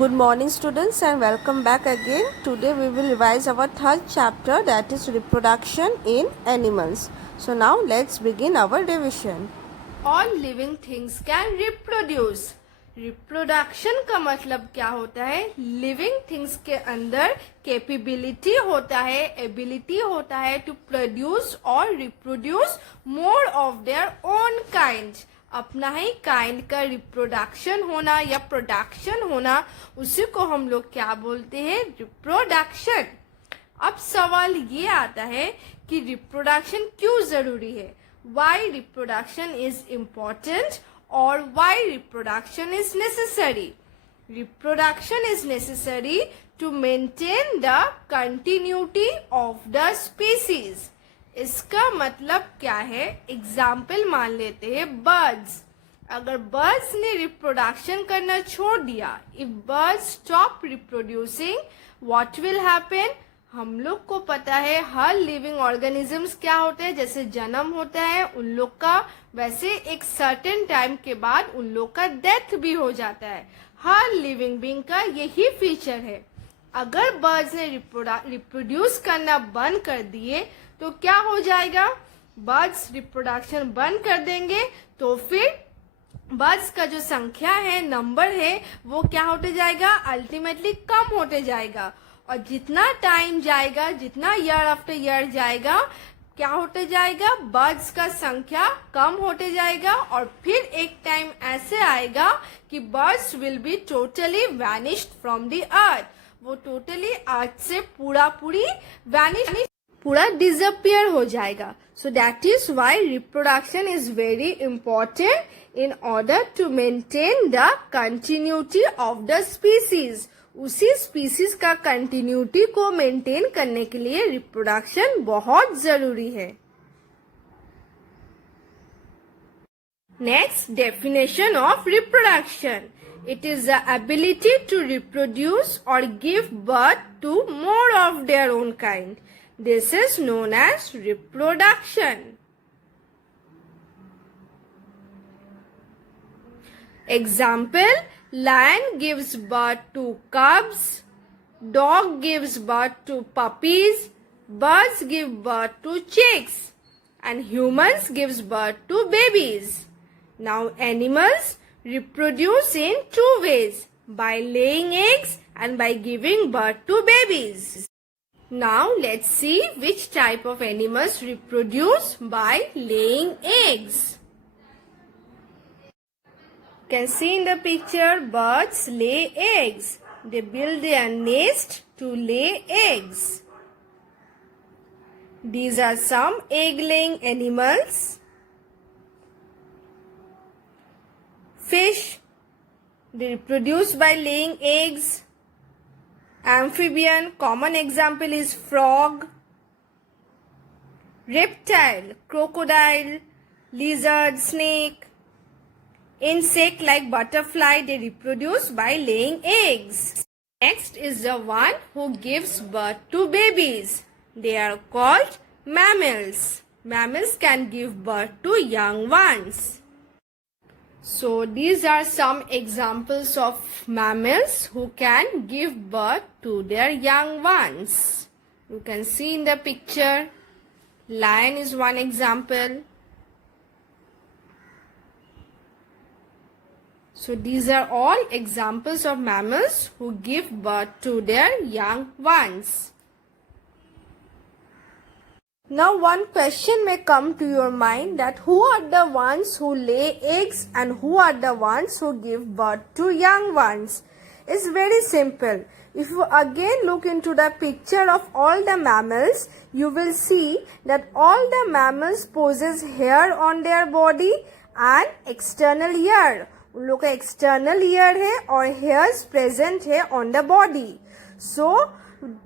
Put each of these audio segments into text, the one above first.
Good morning students and welcome back again. Today we will revise our third chapter, that is reproduction in animals. So now let's begin our revision. All living things can reproduce. Reproduction का मतलब क्या होता है? Living things के अंदर capability होता है, ability होता है टू प्रोड्यूस और reproduce more of their own kind. अपना ही काइंड का रिप्रोडक्शन होना या प्रोडक्शन होना, उसी को हम लोग क्या बोलते हैं? रिप्रोडक्शन. अब सवाल ये आता है कि रिप्रोडक्शन क्यों जरूरी है? Why reproduction is important or why reproduction is necessary? Reproduction is necessary to maintain the continuity of the species. इसका मतलब क्या है? एग्जाम्पल मान लेते हैं बर्ड्स. अगर बर्ड्स ने रिप्रोडक्शन करना छोड़ दिया, if birds stop reproducing, what will happen? हम लोग को पता है हर लिविंग ऑर्गेनिजम्स क्या होते हैं, जैसे जन्म होता है उन लोग का, वैसे एक सर्टेन टाइम के बाद उन लोग का डेथ भी हो जाता है. हर लिविंग बीइंग का यही फीचर है. अगर बर्ड्स ने रिप्रोड्यूस करना बंद कर दिए तो क्या हो जाएगा? बर्ड्स रिप्रोडक्शन बंद कर देंगे तो फिर बर्ड्स का जो संख्या है, नंबर है, वो क्या होते जाएगा? अल्टीमेटली कम होते जाएगा. और जितना टाइम जाएगा, जितना ईयर आफ्टर ईयर जाएगा, क्या होते जाएगा? बर्ड्स का संख्या कम होते जाएगा और फिर एक टाइम ऐसे आएगा कि birds will be totally vanished from the earth. वो टोटली अर्थ से पूरी वैनिश, पूरा डिसअपियर हो जाएगा. So that is why reproduction is very important in order to maintain the continuity of the species. उसी स्पीसीज का कंटिन्यूटी को मेंटेन करने के लिए रिप्रोडक्शन बहुत जरूरी है. Next, definition of reproduction. It is the ability to reproduce और give birth to more of their own kind. This is known as reproduction. Example: lion gives birth to cubs, dog gives birth to puppies, birds give birth to chicks, and humans gives birth to babies. Now animals reproduce in two ways, by laying eggs and by giving birth to babies. Now let's see which type of animals reproduce by laying eggs. You can see in the picture, birds lay eggs. They build their nest to lay eggs. These are some egg-laying animals. Fish, they reproduce by laying eggs. Amphibian, common example is frog. Reptile, crocodile, lizard, snake. Insect like butterfly, they reproduce by laying eggs. Next is the one who gives birth to babies. They are called mammals. Mammals can give birth to young ones. So these are some examples of mammals who can give birth to their young ones. You can see in the picture, lion is one example. So these are all examples of mammals who give birth to their young ones. Now one question may come to your mind, that who are the ones who lay eggs and who are the ones who give birth to young ones? It's very simple. If you again look into the picture of all the mammals, you will see that all the mammals possess hair on their body and external ear. उन लोग का external ear है और hairs present है on the body. So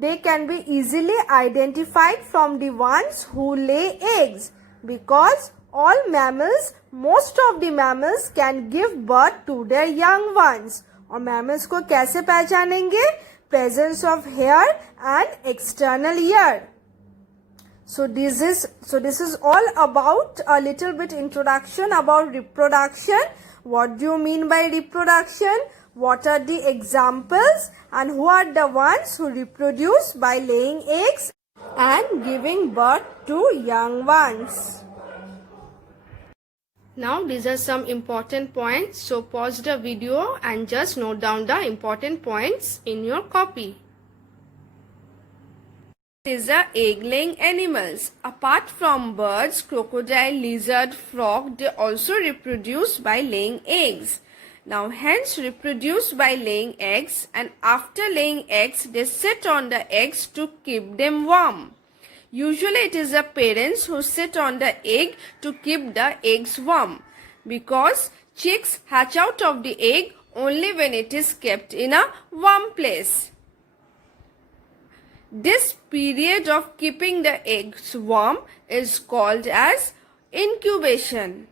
they can be easily identified from the ones who lay eggs, because all mammals, most of the mammals can give birth to their young ones. और mammals को कैसे पहचानेंगे? Presence of hair and external ear. So this is all about a little bit introduction about reproduction. What do you mean by reproduction? What are the examples and who are the ones who reproduce by laying eggs and giving birth to young ones? Now these are some important points, so pause the video and just note down the important points in your copy. These are egg-laying animals. Apart from birds, crocodile, lizard, frog, they also reproduce by laying eggs. Now hens reproduce by laying eggs, and after laying eggs, they sit on the eggs to keep them warm. Usually it is the parents who sit on the egg to keep the eggs warm, because chicks hatch out of the egg only when it is kept in a warm place. This period of keeping the eggs warm is called as incubation.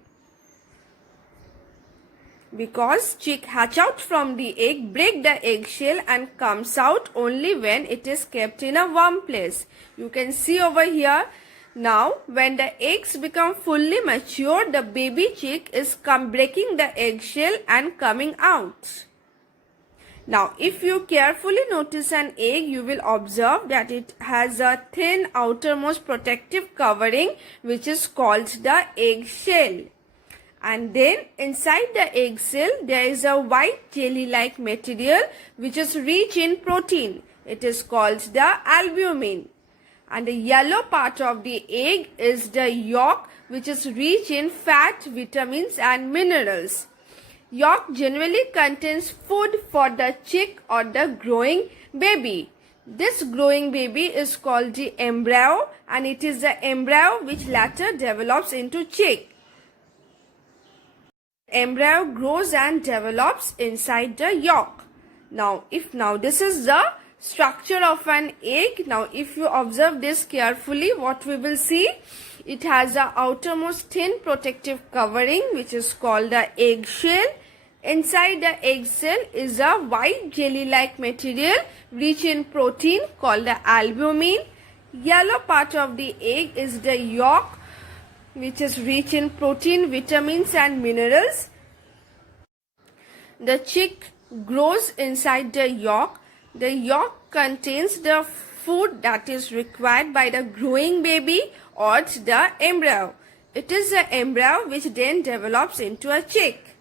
Because chick hatch out from the egg, break the eggshell and comes out only when it is kept in a warm place. You can see over here. Now when the eggs become fully mature, the baby chick is breaking the eggshell and coming out. Now if you carefully notice an egg, you will observe that it has a thin outermost protective covering which is called the eggshell. And then inside the egg cell there is a white jelly-like material which is rich in protein. It is called the albumin. And the yellow part of the egg is the yolk, which is rich in fat, vitamins and minerals. Yolk generally contains food for the chick or the growing baby. This growing baby is called the embryo, and it is the embryo which later develops into chick. Embryo grows and develops inside the yolk. Now this is the structure of an egg. Now if you observe this carefully, what we will see, it has the outermost thin protective covering which is called the eggshell. Inside the egg cell is a white jelly-like material rich in protein called the albumin. Yellow part of the egg is the yolk, which is rich in protein, vitamins and minerals. The chick grows inside the yolk. The yolk contains the food that is required by the growing baby or the embryo. It is the embryo which then develops into a chick.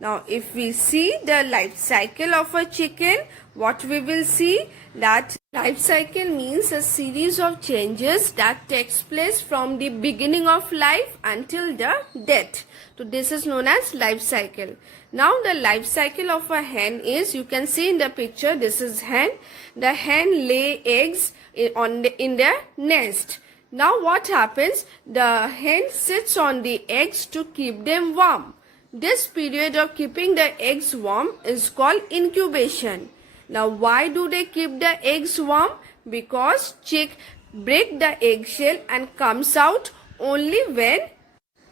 Now if we see the life cycle of a chicken, what we will see, that life cycle means a series of changes that takes place from the beginning of life until the death. So this is known as life cycle. Now the life cycle of a hen is, you can see in the picture, this is hen. The hen lay eggs in their nest. Now what happens, the hen sits on the eggs to keep them warm. This period of keeping the eggs warm is called incubation. Now why do they keep the eggs warm? Because chick break the eggshell and comes out only when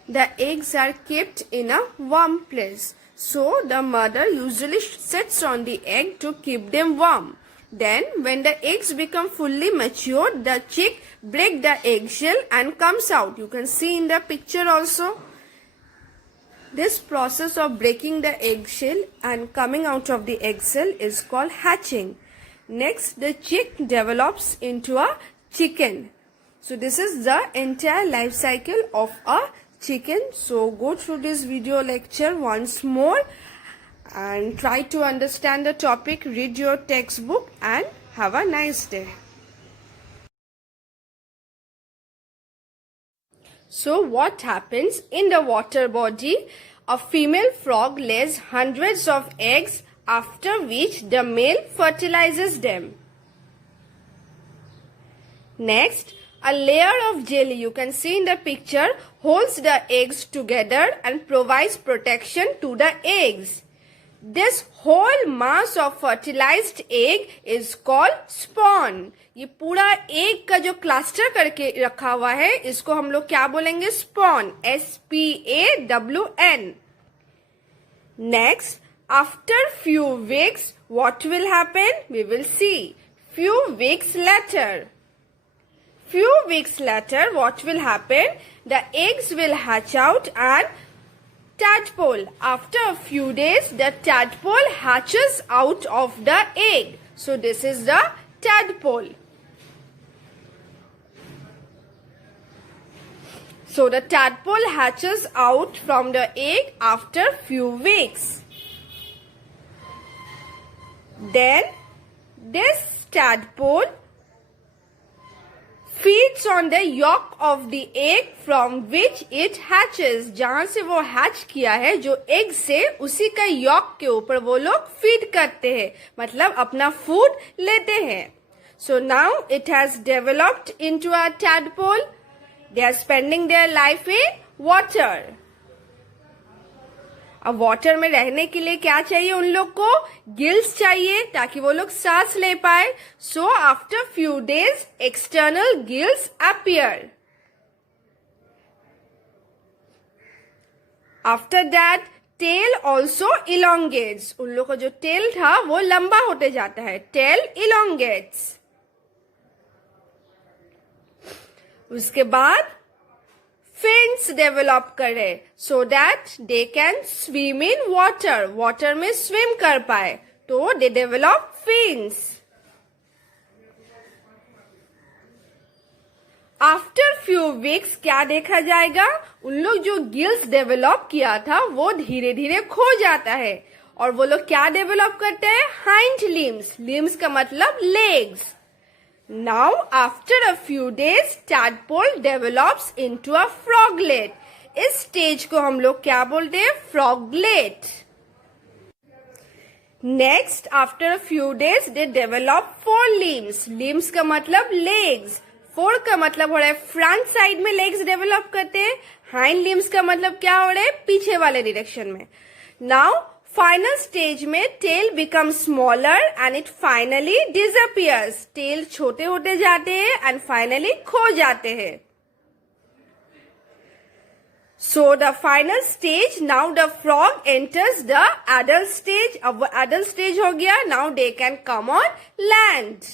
the eggs are kept in a warm place. So the mother usually sits on the egg to keep them warm. Then when the eggs become fully mature, the chick break the eggshell and comes out. You can see in the picture also. This process of breaking the eggshell and coming out of the egg cell is called hatching. Next, the chick develops into a chicken. So this is the entire life cycle of a chicken. So go through this video lecture once more and try to understand the topic, read your textbook and have a nice day. So what happens in the water body? A female frog lays hundreds of eggs, after which the male fertilizes them. Next, a layer of jelly, you can see in the picture, holds the eggs together and provides protection to the eggs. This whole mass of fertilized egg is called spawn. ये पूरा egg का जो cluster करके रखा हुआ है, इसको हम लोग क्या बोलेंगे? Spawn. S-P-A-W-N. Next, after few weeks, what will happen? We will see. Few weeks later, what will happen? The eggs will hatch out and tadpole. After a few days, the tadpole hatches out of the egg. So this is the tadpole. So the tadpole hatches out from the egg after few weeks. Then this tadpole feeds on the yolk of the egg from which it hatches. जहां से वो hatch किया है, जो egg से, उसी का yolk के ऊपर वो लोग feed करते हैं, मतलब अपना food लेते हैं. So now it has developed into a tadpole. They are spending their life in water. अब वाटर में रहने के लिए क्या चाहिए उन लोग को? गिल्स चाहिए ताकि वो लोग सांस ले पाए. So after few days external gills appear. After that tail also elongates. उन लोग का जो टेल था वो लंबा होते जाता है. टेल इलोंगेट्स. उसके बाद फिन्स डेवलप करे so that they can swim in water. Water में स्विम कर पाए तो they develop fins. After few weeks क्या देखा जाएगा? उन लोग जो गिल्स डेवलप किया था वो धीरे धीरे खो जाता है और वो लोग क्या डेवलप करते हैं? Hind limbs. लिम्स का मतलब legs. Now, after a few days, tadpole develops into a froglet. इस स्टेज को हम लोग क्या बोलते हैं? Froglet. Next, after a few days, they develop four limbs. Limbs का मतलब legs. Four का मतलब हो रहा है front side में legs develop करते हैं. Hind limbs का मतलब क्या हो रहा है? पीछे वाले direction में. Now, फाइनल स्टेज में tail become smaller and it finally disappears. Tail छोटे होते जाते हैं एंड फाइनली खो जाते हैं. So the final stage, now the frog enters the adult stage. अब वो एडल्ट स्टेज हो गया. Now they can come on land.